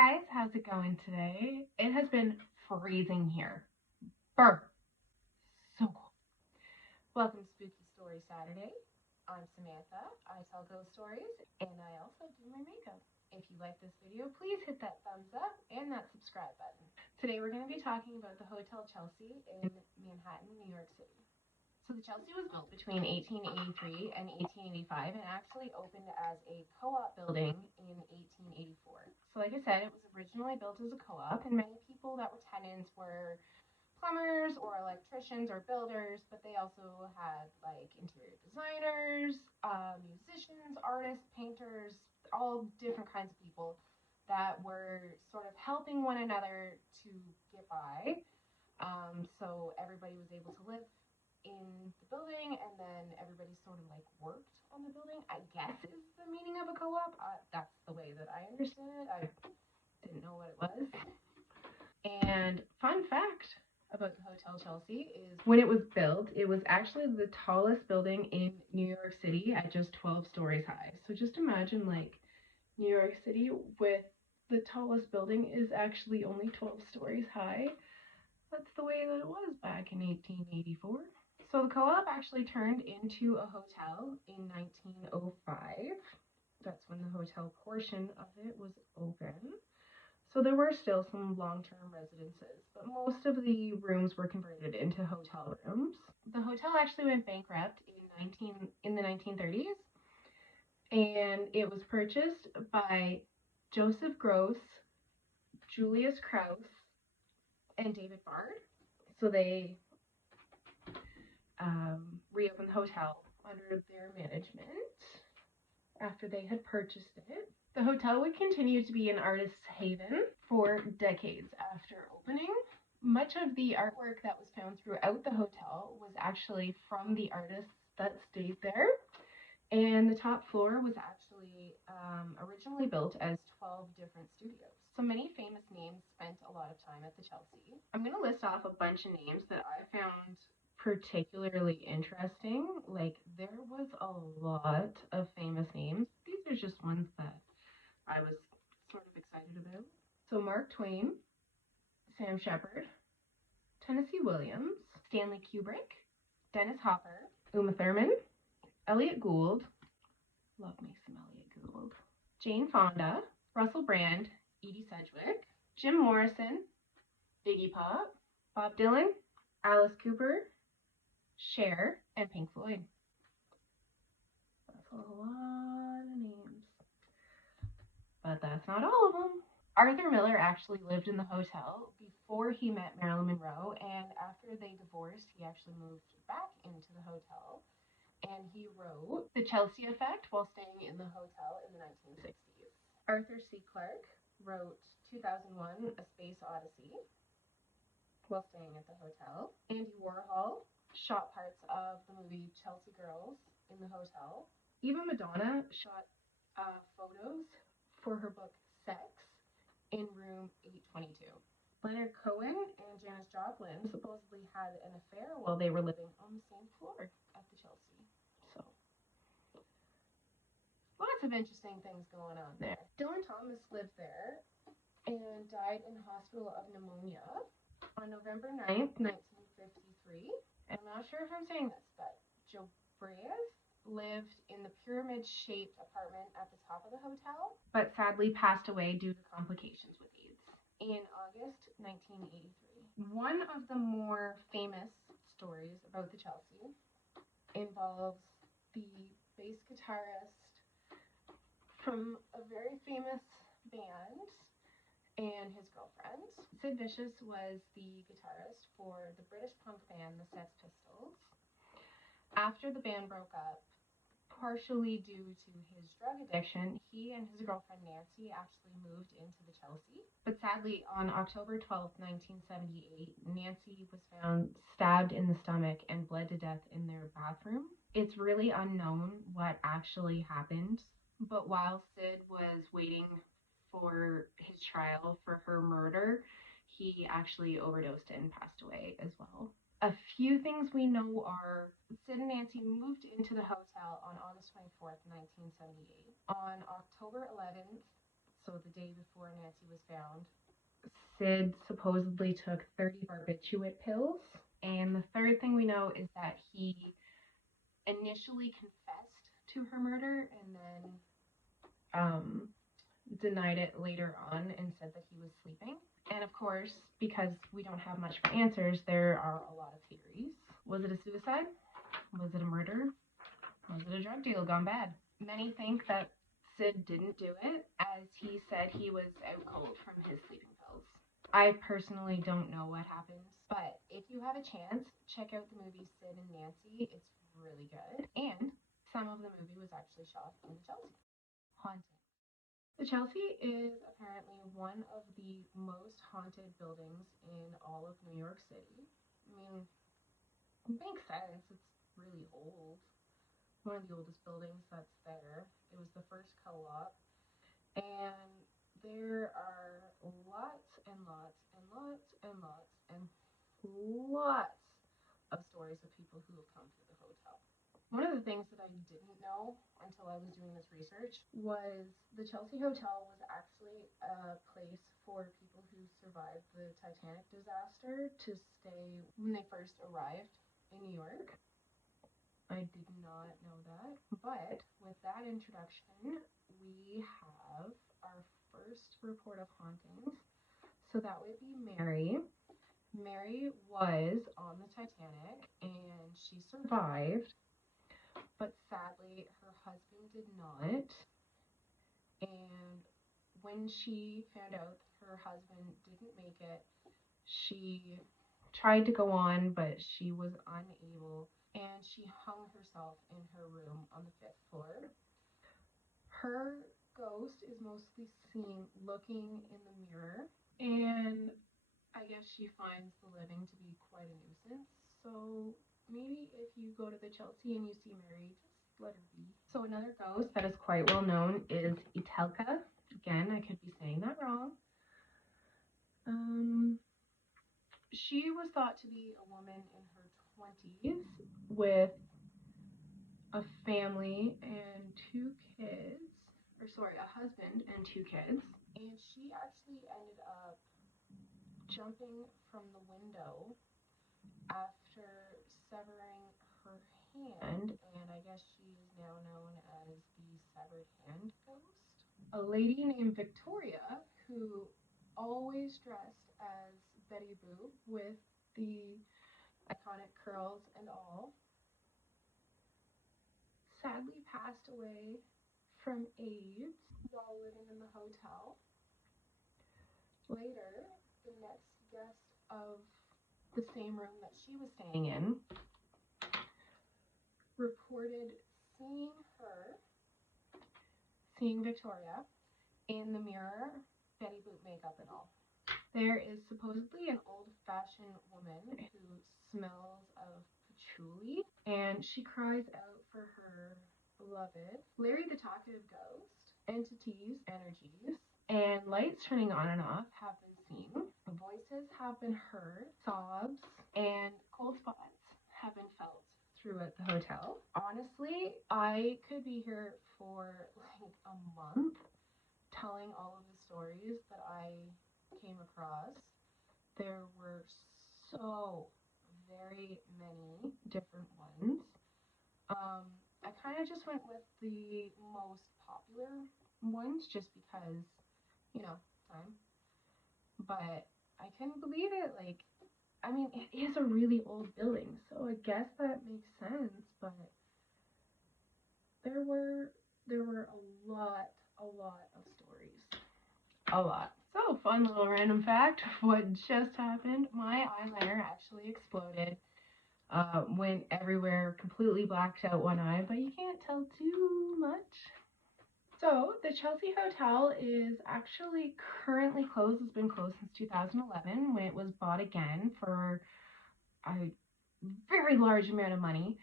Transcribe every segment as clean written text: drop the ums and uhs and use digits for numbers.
guys, how's it going today? It has been freezing here. Brr. So cold. Welcome to Spooky Story Saturday. I'm Samantha. I tell ghost stories and I also do my makeup. If you like this video, please hit that thumbs up and that subscribe button. Today we're going to be talking about the Hotel Chelsea in Manhattan, New York City. So the Chelsea was built between 1883 and 1885 and actually opened as a co-op building in 1884. So like I said, it was originally built as a co-op, and many people that were tenants were plumbers or electricians or builders, but they also had like interior designers, musicians, artists, painters, all different kinds of people that were sort of helping one another to get by. So everybody was able to live in the building, and then everybody sort of like worked on the building, I guess is the meaning of a co-op. That's the way that I understood it. I didn't know what it was. And fun fact about the Hotel Chelsea is when it was built, it was actually the tallest building in New York City at just 12 stories high. So just imagine like New York City with the tallest building is actually only 12 stories high. That's the way that it was back in 1884. So the co-op actually turned into a hotel in 1905. That's when the hotel portion of it was open. So there were still some long-term residences, but most of the rooms were converted into hotel rooms. The hotel actually went bankrupt in the 1930s, and it was purchased by Joseph Gross, Julius Krauss, and David Bard. So they reopened the hotel under their management after they had purchased it. The hotel would continue to be an artist's haven for decades after opening. Much of the artwork that was found throughout the hotel was actually from the artists that stayed there. And the top floor was actually originally built as 12 different studios. So many famous names spent a lot of time at the Chelsea. I'm going to list off a bunch of names that I found particularly interesting. Like, there was a lot of famous names. These are just ones that I was sort of excited about. So Mark Twain, Sam Shepard, Tennessee Williams, Stanley Kubrick, Dennis Hopper, Uma Thurman, Elliot Gould, love me some Elliot Gould, Jane Fonda, Russell Brand, Edie Sedgwick, Jim Morrison, Iggy Pop, Bob Dylan, Alice Cooper, Cher, and Pink Floyd. That's a lot of names. But that's not all of them. Arthur Miller actually lived in the hotel before he met Marilyn Monroe, and after they divorced, he actually moved back into the hotel. And he wrote The Chelsea Effect while staying in the hotel in the 1960s. Arthur C. Clarke wrote 2001: A Space Odyssey while staying at the hotel. Andy Warhol shot parts of the movie Chelsea Girls in the hotel. Even Madonna shot photos for her book Sex in room 822. Leonard Cohen and Janis Joplin supposedly had an affair while they were living on the same floor at the Chelsea. So, lots of interesting things going on there. Dylan Thomas lived there and died in the hospital of pneumonia on November 9th, 1953. And I'm not sure if I'm saying this, but Joe Breas lived in the pyramid-shaped apartment at the top of the hotel, but sadly passed away due to complications with AIDS in August 1983. One of the more famous stories about the Chelsea involves the bass guitarist from a very famous band and his girlfriend. Sid Vicious was the guitarist for the British punk band the Sex Pistols. After the band broke up, partially due to his drug addiction, he and his girlfriend Nancy actually moved into the Chelsea. But sadly, on October 12th, 1978, Nancy was found stabbed in the stomach and bled to death in their bathroom. It's really unknown what actually happened, but while Sid was waiting for his trial for her murder, he actually overdosed and passed away as well. A few things we know are Sid and Nancy moved into the hotel on August 24th, 1978. On October 11th, so the day before Nancy was found, Sid supposedly took 30 barbiturate pills. And the third thing we know is that he initially confessed to her murder and then denied it later on and said that he was sleeping. And of course, because we don't have much for answers, there are a lot of theories. Was it a suicide? Was it a murder? Was it a drug deal gone bad? Many think that Sid didn't do it, as he said he was out cold from his sleeping pills. I personally don't know what happens, but if you have a chance, check out the movie Sid and Nancy. It's really good. And some of the movie was actually shot in the Chelsea. Haunting. The Chelsea is apparently one of the most haunted buildings in all of New York City. I mean, it makes sense. It's really old. One of the oldest buildings that's there. It was the first co-op. And there are lots and lots and lots and lots and lots of stories of people who have come through the hotel. One of the things that I didn't know until I was doing this research was the Chelsea Hotel was actually a place for people who survived the Titanic disaster to stay when they first arrived in New York. I did not know that. But with that introduction, we have our first report of hauntings. So that would be Mary. Mary was on the Titanic and she survived. But sadly, her husband did not. And when she found out her husband didn't make it, she tried to go on, but she was unable. And she hung herself in her room on the 5th floor. Her ghost is mostly seen looking in the mirror. And I guess she finds the living to be quite a nuisance. So maybe if you go to the Chelsea and you see Mary, just let her be. So another ghost that is quite well known is Itelka. Again, I could be saying that wrong. She was thought to be a woman in her 20s with a family and 2 kids, a husband and 2 kids. And she actually ended up jumping from the window after severing her hand, and I guess she is now known as the severed hand ghost. A lady named Victoria, who always dressed as Betty Boop with the iconic curls and all, sadly passed away from AIDS while living in the hotel. Later, the next guest of the same room that she was staying in reported seeing Victoria in the mirror, Betty Boop makeup and all. There is supposedly an old-fashioned woman who smells of patchouli, and she cries out for her beloved. Larry the talkative ghost, entities, energies, and lights turning on and off have been seen. Voices have been heard, sobs, and cold spots have been felt throughout the hotel. Honestly, I could be here for like a month telling all of the stories that I came across. There were so very many different ones. I kind of just went with the most popular ones just because, you know, time. But I couldn't believe it. Like, I mean, it is a really old building, so I guess that makes sense. But there were a lot of stories. A lot. So, fun little random fact of what just happened. My eyeliner actually exploded. Went everywhere, completely blacked out one eye, but you can't tell too much. So, the Chelsea Hotel is actually currently closed. It's been closed since 2011 when it was bought again for a very large amount of money.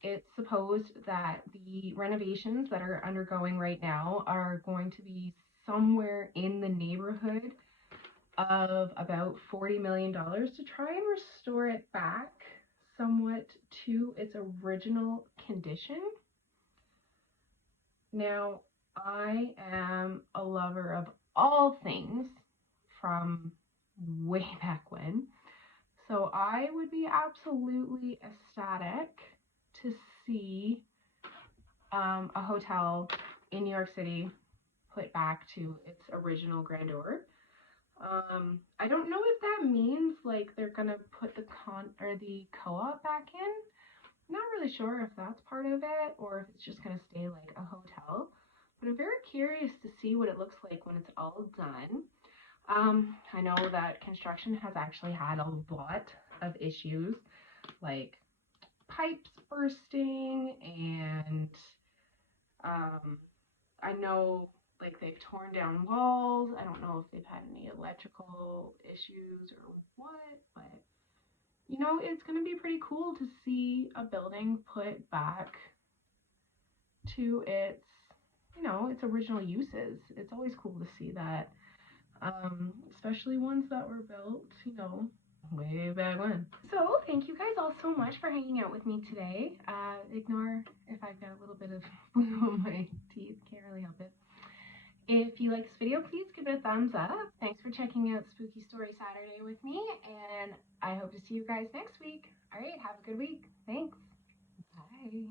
It's supposed that the renovations that are undergoing right now are going to be somewhere in the neighborhood of about $40 million to try and restore it back somewhat to its original condition. Now, I am a lover of all things from way back when. So I would be absolutely ecstatic to see a hotel in New York City put back to its original grandeur. I don't know if that means like they're gonna put the co-op back in. I'm not really sure if that's part of it or if it's just gonna stay like a hotel. But I'm very curious to see what it looks like when it's all done. I know that construction has actually had a lot of issues, like pipes bursting, and I know like they've torn down walls. I don't know if they've had any electrical issues or what, but you know, it's going to be pretty cool to see a building put back to its, you know, its original uses. It's always cool to see that, especially ones that were built, you know, way back when. So thank you guys all so much for hanging out with me today. Ignore if I've got a little bit of blue on my teeth, can't really help it. If you like this video, please give it a thumbs up. Thanks for checking out Spooky Story Saturday with me, and I hope to see you guys next week. All right, have a good week. Thanks. Bye.